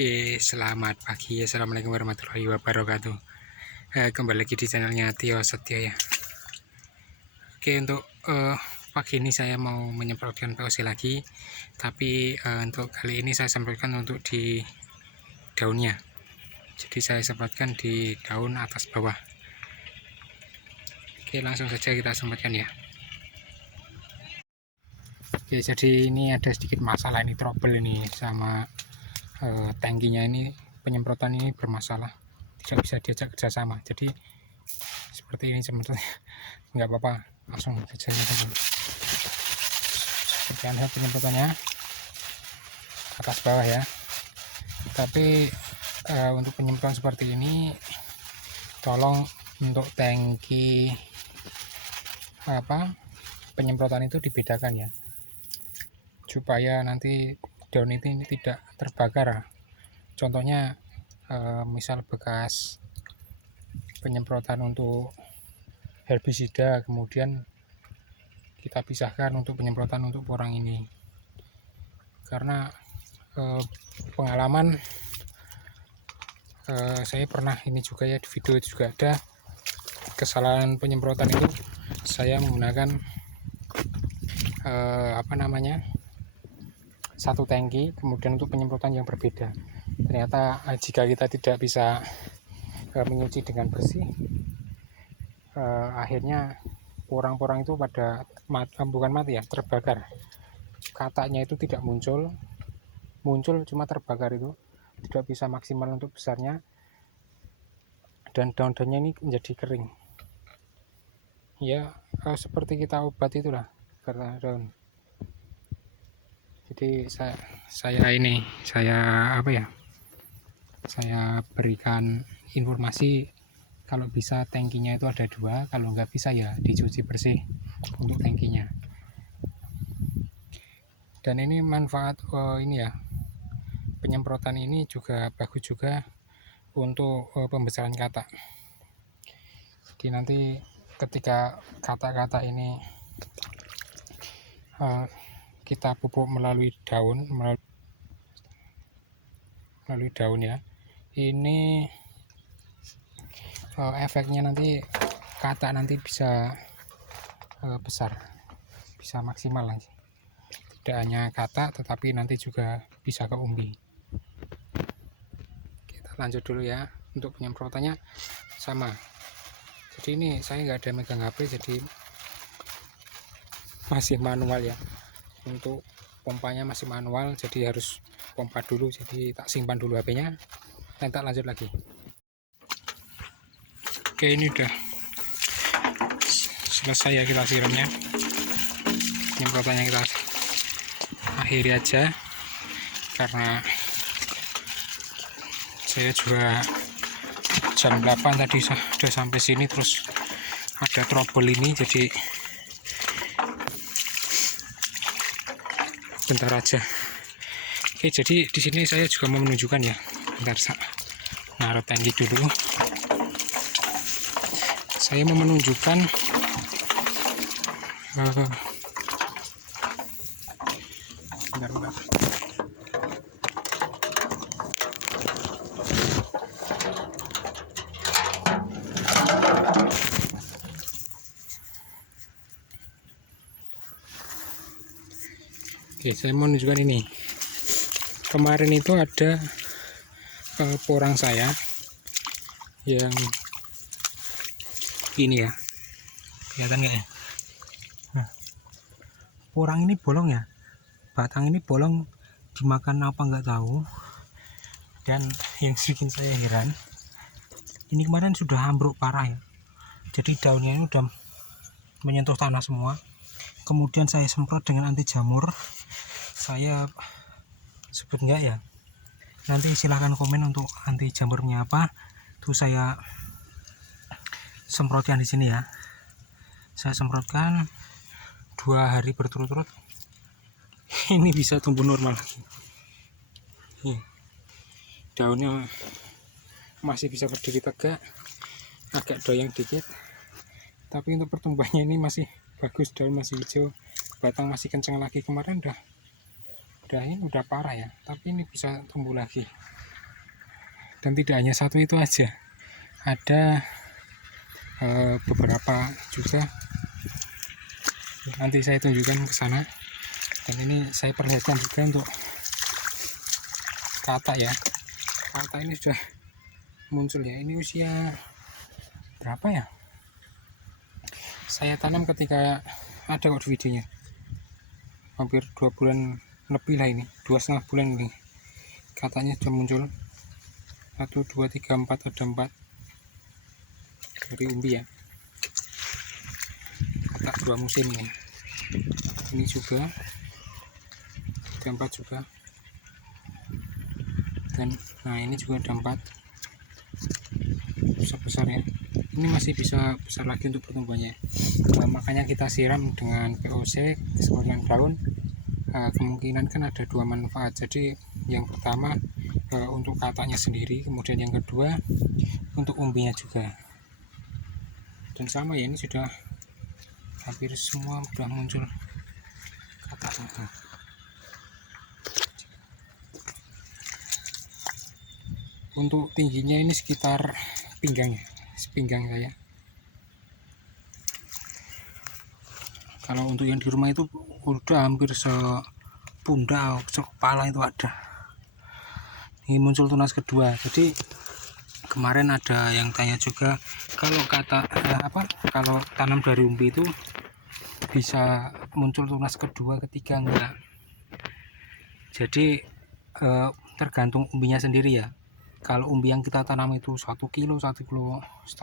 Oke, selamat pagi. Assalamualaikum warahmatullahi wabarakatuh. Kembali lagi di channelnya Tio Setio ya. Oke, untuk pagi ini saya mau menyemprotkan POC lagi, tapi untuk kali ini saya semprotkan untuk di daunnya. Jadi saya semprotkan di daun atas bawah. Oke, langsung saja kita semprotkan ya. Oke, jadi ini ada sedikit masalah, ini trouble ini sama tangkinya, ini penyemprotan ini bermasalah, tidak bisa diajak kerjasama. Jadi seperti ini sebenarnya nggak apa-apa, langsung saja seperti anda penyemprotannya atas bawah ya. Tapi untuk penyemprotan seperti ini tolong untuk tangki penyemprotan itu dibedakan ya, supaya nanti daun ini tidak terbakar. Contohnya misal bekas penyemprotan untuk herbisida, kemudian kita pisahkan untuk penyemprotan untuk porang ini, karena pengalaman saya pernah ini juga ya, di video juga ada kesalahan penyemprotan itu. Saya menggunakan satu tangki, kemudian untuk penyemprotan yang berbeda. Ternyata jika kita tidak bisa menyuci dengan bersih, akhirnya porang-porang itu pada bukan mati ya, terbakar. Katanya itu tidak muncul cuma terbakar, itu tidak bisa maksimal untuk besarnya, dan daun-daunnya ini menjadi kering ya, seperti kita obat itulah karena daun. Jadi saya berikan informasi, kalau bisa tangkinya itu ada 2, kalau nggak bisa ya dicuci bersih untuk tangkinya. Dan ini manfaat ini ya, penyemprotan ini juga bagus juga untuk pembesaran katak. Jadi nanti ketika katak-katak ini kita pupuk melalui daun ya, ini efeknya nanti katak nanti bisa besar, bisa maksimal lagi. Tidak hanya katak, tetapi nanti juga bisa ke umbi. Kita lanjut dulu ya. Untuk penyemprotannya sama. Jadi ini saya nggak ada megang HP, jadi masih manual ya. Untuk pompanya masih manual, jadi harus pompa dulu. Jadi tak simpan dulu HP-nya, dan tak lanjut lagi. Oke, ini udah selesai ya, kita siramnya. Penyemprotannya kita akhiri aja, karena saya juga jam 8 tadi sudah sampai sini, terus ada trouble ini, jadi bentar aja. Oke, jadi di sini saya juga mau menunjukkan ya, bentar naruh tangki dulu. Saya mau menunjukkan bentar. Oke, saya mau menunjukkan ini. Kemarin itu ada porang saya yang ini ya, kelihatan nggak ya? Nah, porang ini bolong ya, batang ini bolong, dimakan apa nggak tahu. Dan yang bikin saya heran, ini kemarin sudah ambruk parah ya, jadi daunnya ini udah menyentuh tanah semua. Kemudian saya semprot dengan anti jamur. Saya sebut nggak ya? Nanti silahkan komen untuk anti jamurnya apa. Tuh saya semprotkan di sini ya. Saya semprotkan 2 hari berturut-turut. Ini bisa tumbuh normal lagi. Daunnya masih bisa berdiri tegak, agak doyang dikit, tapi untuk pertumbuhannya ini masih bagus. Daun masih hijau, batang masih kencang lagi. Kemarin udah parah ya, tapi ini bisa tumbuh lagi. Dan tidak hanya satu itu aja, ada beberapa juga, nanti saya tunjukkan ke sana. Dan ini saya perlihatkan juga untuk kata ya. Kata ini sudah muncul ya, ini usia berapa ya, saya tanam ketika ada kok di videonya, hampir 2 bulan lebih lah, ini 2,5 bulan ini katanya sudah muncul. 1, 2, 3, 4, ada 4 dari umbi ya, kata 2 musim ini juga ada 4 juga, dan nah ini juga ada 4 besar-besar ya. Ini masih bisa besar lagi untuk pertumbuhannya. Makanya kita siram dengan POC keseluruhan daun. Kemungkinan kan ada 2 manfaat. Jadi yang pertama untuk katanya sendiri, kemudian yang kedua untuk umbinya juga. Dan sama ya, ini sudah hampir semua sudah muncul katanya. Untuk tingginya ini sekitar pinggang ya, sepinggang saya. Kalau untuk yang di rumah itu udah hampir sepundak, sekepala itu ada. Ini muncul tunas kedua. Jadi kemarin ada yang tanya juga, kalau kalau tanam dari umbi itu bisa muncul tunas kedua, ketiga enggak. Jadi tergantung umbinya sendiri ya. Kalau umbi yang kita tanam itu 1 kilo, 1,5 kilo,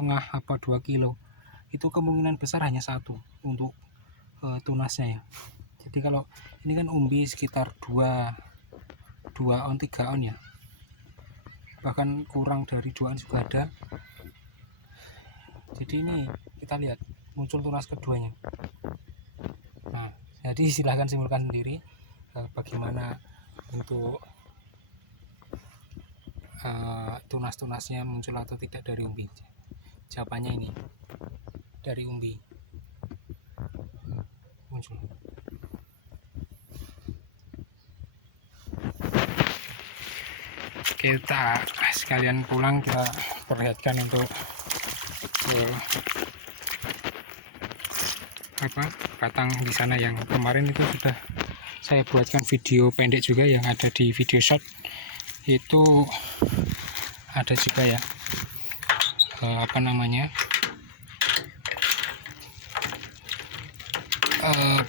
apa 2 kilo, itu kemungkinan besar hanya 1 untuk tunasnya ya. Jadi kalau ini kan umbi sekitar 2 on 3 on ya, bahkan kurang dari 2 on juga ada. Jadi ini kita lihat muncul tunas keduanya. Nah, jadi silahkan simpulkan sendiri bagaimana untuk tunas-tunasnya muncul atau tidak dari umbi. Jawabannya ini dari umbi muncul. Kita sekalian pulang kita perlihatkan untuk batang di sana yang kemarin itu sudah saya buatkan video pendek juga yang ada di video short. Itu ada juga ya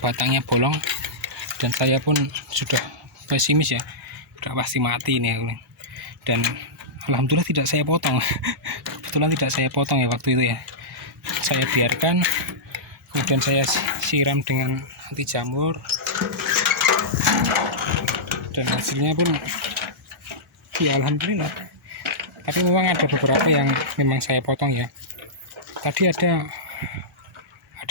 batangnya bolong, dan saya pun sudah pesimis ya, udah pasti mati ini ya. Dan alhamdulillah tidak saya potong. Kebetulan tidak saya potong ya waktu itu ya, saya biarkan, kemudian saya siram dengan anti jamur, dan hasilnya pun ya alhamdulillah. Tapi memang ada beberapa yang memang saya potong ya. Tadi ada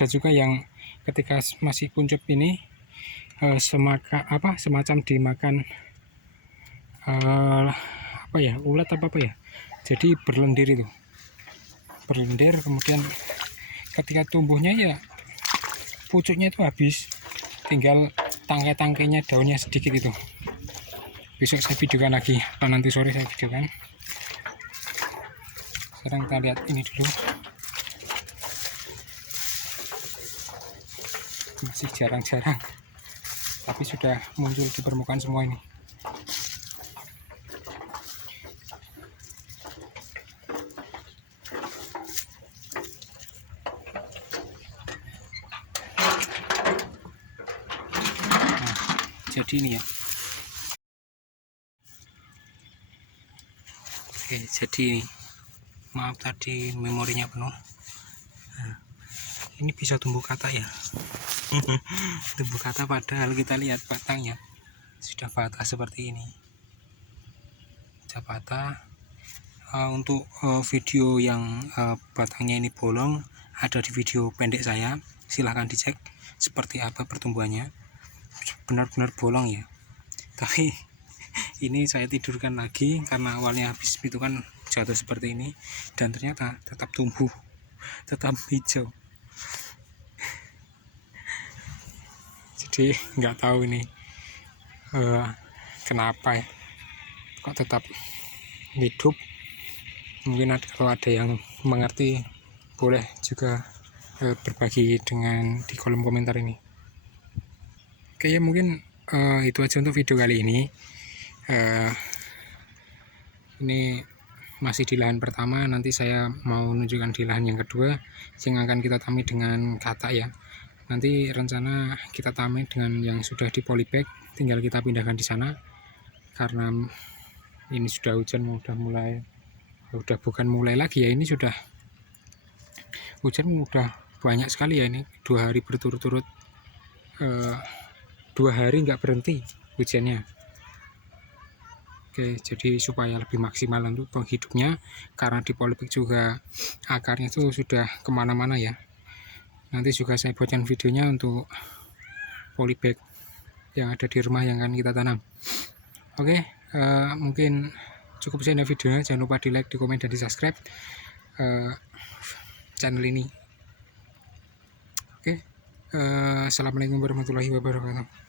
juga yang ketika masih kuncup ini semacam dimakan ulat apa ya, jadi berlendir itu, kemudian ketika tumbuhnya ya pucuknya itu habis, tinggal tangkai-tangkainya, daunnya sedikit itu. Besok saya videokan lagi, atau nanti sore saya videokan. Sekarang kita lihat ini dulu, masih jarang-jarang tapi sudah muncul di permukaan semua ini. Jadi ini ya, oke, jadi ini maaf tadi memorinya penuh. Nah, ini bisa tumbuh kata ya. Tumbuh kata, padahal kita lihat batangnya sudah patah seperti ini, sudah patah. Untuk video yang batangnya ini bolong ada di video pendek saya, silahkan dicek seperti apa pertumbuhannya. Benar-benar bolong ya, tapi ini saya tidurkan lagi karena awalnya habis itu kan jatuh seperti ini, dan ternyata tetap tumbuh, tetap hijau. Jadi nggak tahu ini kenapa ya kok tetap hidup Mungkin kalau ada yang mengerti boleh juga berbagi dengan di kolom komentar ini. Oke ya, mungkin itu aja untuk video kali ini. Ini masih di lahan pertama, nanti saya mau menunjukkan di lahan yang kedua yang akan kita tami dengan katak ya. Nanti rencana kita tami dengan yang sudah di polybag, tinggal kita pindahkan di sana karena ini sudah hujan, udah bukan mulai lagi ya, ini sudah hujan udah banyak sekali ya, ini 2 hari berturut-turut, 2 hari nggak berhenti hujannya. Oke, jadi supaya lebih maksimal untuk penghidupnya, karena di polybag juga akarnya itu sudah kemana-mana ya. Nanti juga saya buatkan videonya untuk polybag yang ada di rumah yang akan kita tanam. Oke, mungkin cukup sekian videonya. Jangan lupa di like, di komen, dan di subscribe channel ini. Oke, assalamualaikum warahmatullahi wabarakatuh.